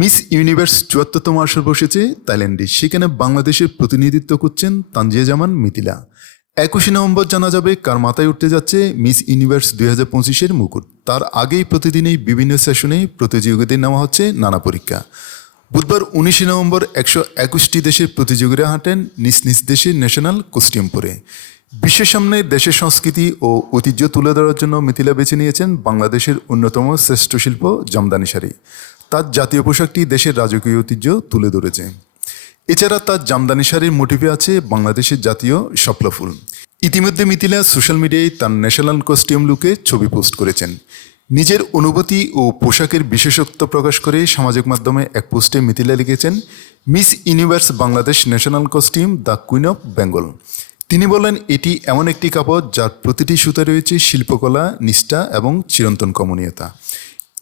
Miss universe চুয়াত্তরতম আসর বসেছে থাইল্যান্ডে। সেখানে বাংলাদেশের প্রতিনিধিত্ব করছেন তানজিয়া জামান মিথিলা। একুশে নভেম্বর জানা যাবে কার মাথায় উঠতে যাচ্ছে মিস ইউনিভার্স দুই হাজার পঁচিশের মুকুট। তার আগেই প্রতিদিনই বিভিন্ন সেশনে প্রতিযোগিতায় নেওয়া হচ্ছে নানা পরীক্ষা। বুধবার উনিশে নভেম্বর একশো একুশটি দেশের প্রতিযোগীরা হাঁটেন নিজ নিজ দেশের ন্যাশনাল কস্টিউম পরে। বিশ্বের সামনে দেশের সংস্কৃতি ও ঐতিহ্য তুলে ধরার জন্য মিথিলা বেছে নিয়েছেন বাংলাদেশের অন্যতম শ্রেষ্ঠ শিল্প জামদানি শাড়ি। তার জাতীয় পোশাকটি দেশের রাজকীয় ঐতিহ্য তুলে ধরেছে। এছাড়া তার জামদানি শাড়ির মোটিভে আছে বাংলাদেশের জাতীয় শাপলা ফুল। ইতিমধ্যে মিথিলা সোশ্যাল মিডিয়ায় তার ন্যাশনাল কস্টিউম লুকে ছবি পোস্ট করেছেন। নিজের অনুভূতি ও পোশাকের বিশেষত্ব প্রকাশ করে সামাজিক মাধ্যমে এক পোস্টে মিথিলা লিখেছেন, Miss Universe Bangladesh national costume, the queen of Bengal. তিনি বলেন, এটি এমন একটি কাপড় যার প্রতিটি সুতা রয়েছে শিল্পকলা, নিষ্ঠা এবং চিরন্তন কমনীয়তা।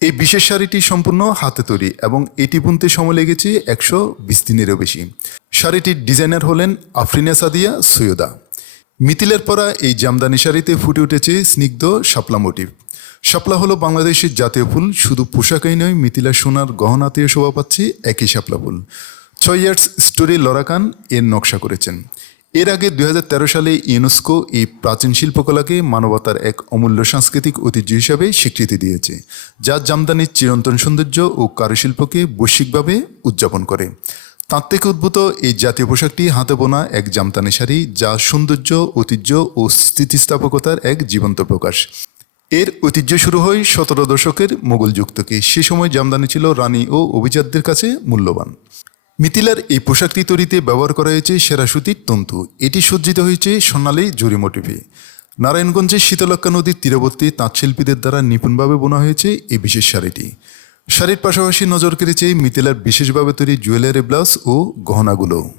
এই বিশেষ শাড়িটি সম্পূর্ণ হাতে তৈরি এবং এটি বুনতে সময় লেগেছে একশো বিশ দিনেরও বেশি। শাড়িটির ডিজাইনার হলেন আফরিনা সাদিয়া সৈয়দা। মিতিলের পরা এই জামদানি শাড়িতে ফুটে উঠেছে স্নিগ্ধ শাপলা মোটিভ। শাপলা হলো বাংলাদেশের জাতীয় ফুল, শুধু পোশাকই নয় মিথিলা সোনার গহনাতেও শোভা পাচ্ছে একই শাপলা ফুল। ছয় ইয়ার্স স্টোরি লরাকান এর নকশা করেছেন। এর আগে দুই হাজার তেরো সালে ইউনেস্কো এই প্রাচীন শিল্পকলাকে মানবতার এক অমূল্য সাংস্কৃতিক ঐতিহ্য হিসাবে স্বীকৃতি দিয়েছে, যা জামদানির চিরন্তন সৌন্দর্য ও কারুশিল্পকে বৈশ্বিকভাবে উদযাপন করে। তাঁর থেকে উদ্ভূত এই জাতীয় পোশাকটি হাতে বোনা এক জামদানি শাড়ি, যা সৌন্দর্য, ঐতিহ্য ও স্থিতিস্থাপকতার এক জীবন্ত প্রকাশ। এর ঐতিহ্য শুরু হয় সতেরো দশকের মোগল যুগ থেকে। সে সময় জামদানি ছিল রানী ও অভিজাতদের কাছে মূল্যবান। মিথিলার এই পোশাকটি তৈরিতে ব্যবহার করা হয়েছে সেরা সুতির তন্তু। এটি সজ্জিত হয়েছে সোনালি জরি মোটিভে নারায়ণগঞ্জের শীতলক্ষা নদীর তীরবর্তী তাঁত শিল্পীদের দ্বারা নিপুণভাবে বোনা হয়েছে এই বিশেষ শাড়িটি। শাড়ির পাশাপাশি নজর কেড়েছে মিথিলার বিশেষভাবে তৈরি জুয়েলারি ব্লাউজ ও গহনাগুলো।